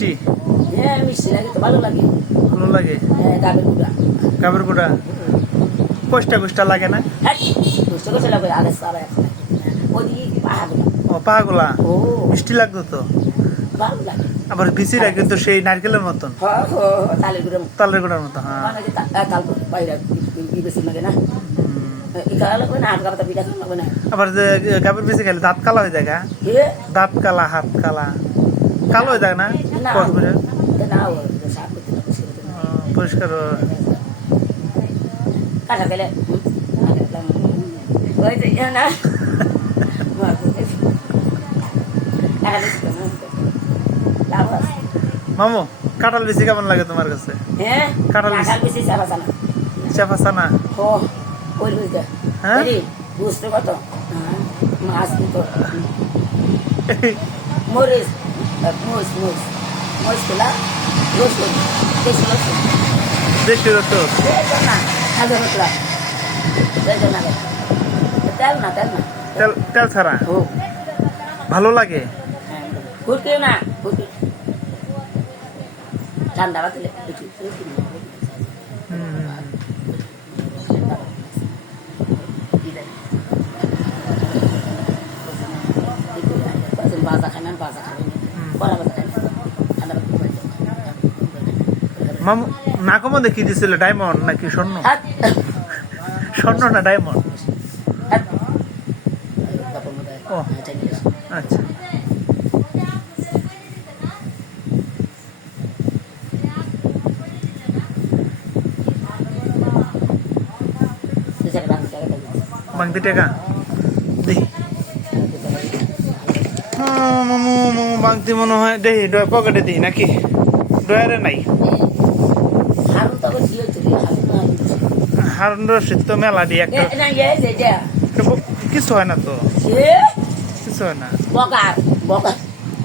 মিষ্টি হ্যাঁ মিষ্টি লাগে তো ভালো লাগে। ভালো লাগে। হ্যাঁ গাবের গুঁড়া। গাবের গুঁড়া কোষ্টা কোষ্টা লাগে না? হ্যাঁ বুঝতে করতে লাগবে আগে সারা এখন ওদিকে পাহাড়গুলো। ও পাগুলা ও মিষ্টি লাগতো তো। ভালো লাগে। আবার বিচিরা কিন্তু সেই নারকেলের মতন, হ্যাঁ তালের গুঁড়ো তালের গুঁড়ার মতো। হ্যাঁ তাল বাইরে বেশি লাগে না ই করা লাগবে না হাত কাপড় পিঠা লাগবে না। আবার যে গাবের বিচি খেলে দাঁত কালা হয়ে যায় গা, এ দাঁত কালা হাত কালা কালো হয়ে যায় না? না কসবের না ও সাপ করতে না পরিষ্কার কাটা গেলে ওই যে না লাভ আছে। মামু কাঁঠাল বিচি কেমন লাগে তোমার কাছে? হ্যাঁ কাঁঠাল বিচি কাঁঠাল বেশি চাপা চানা চাপা চানা ও ওই বুঝতে হ্যাঁ বুঝতে কত মাছ কিন্তু মরিচ মুস মুস মরিচ তোলা রসুন বেশি রসুন দেশি রসুন না হাজার মতলা তেল না তেল না তেল না তেল তেল ছাড়া ও ভালো লাগে। ঘুরকে না ঘুরকে ঠান্ডা বাতলে বাজা খাই না বাজা খাই বড় বাজা খাই ঠান্ডা মামু নাকো মধ্যে কি দিছিল ডায়মন্ড নাকি স্বর্ণ? স্বর্ণ না ডায়মন্ড? ও আচ্ছা বাংতি টাকা দেখি মামু মামু বাংতি মনে হয় দেখি পকেটে দিই নাকি ডয়ারে নাই? হারুন রশিদ তো মেলা দিয়ে একটা কিছু হয় না তো, কিছু হয় না।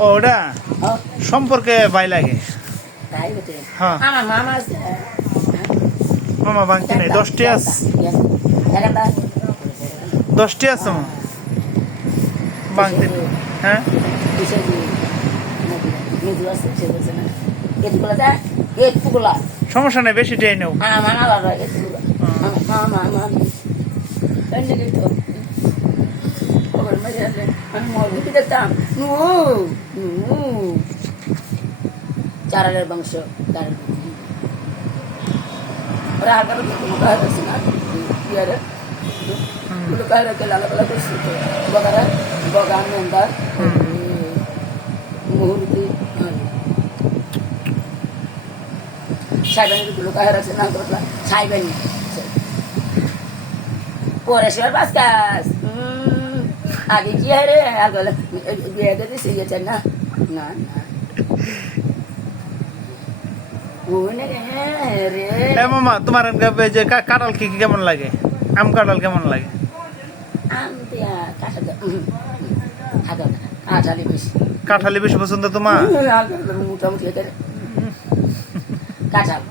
ও ওটা সম্পর্কে ভাই লাগে। হ্যাঁ মামা বাংতি নাই 10টি আছে 10টি আছে বাংতি হ্যাঁ সমস্যা নেই বেশি টেয়ে নেও। চারালের বংশ ওরা আর কারো করছে না বগারা বগা মেন্দার মুহুর্তি সাইবেন লুকায় রাখছে না করলা সাইবেন পরে সে পাঁচ কাজ আগে কি হয় রে আর বলে বিয়ে করে শিখেছেন না না না মামা তোমার যে কাঁঠাল কি কেমন লাগে? আম কাঁঠাল কেমন লাগে? কাঁঠালি বেশি পছন্দ তোমার? মোটামুটি কাঁঠাল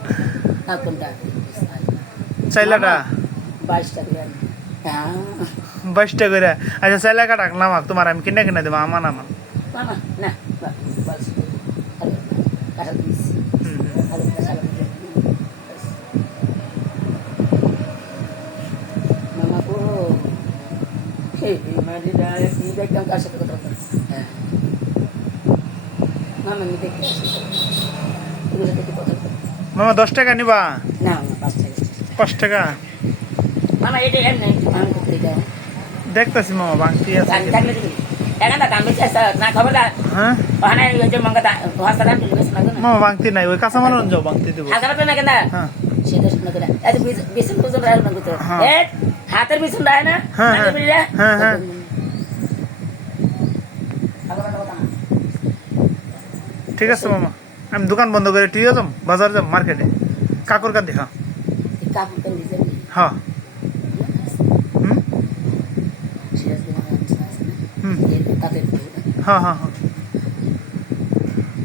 চাইলাটা 22টা করে। আচ্ছা চাইলা কাটা নামাক তোমার আমি কিনে কিনে দেবো আমার আমার না কাঁঠাল দেখলাম কার সাথে কথা হ্যাঁ মামা আমি দেখতে মামা 10 টাকা নিবা? না 5 টাকা 5 টাকা মামা এটা এর নাই দেখতেছি মামা বাংতি আছে হ্যাঁ মামা বাংতি নাই ওই কাঁচা মালন যাও বাংতি দেবো হ্যাঁ হাতের পিছন দেয় না হ্যাঁ হ্যাঁ হ্যাঁ ঠিক আছে মামা আমি দোকান বন্ধ করে তুইও যাম বাজার যাম মার্কেটে কাকুর কান দেখা হ্যাঁ হ্যাঁ হ্যাঁ হ্যাঁ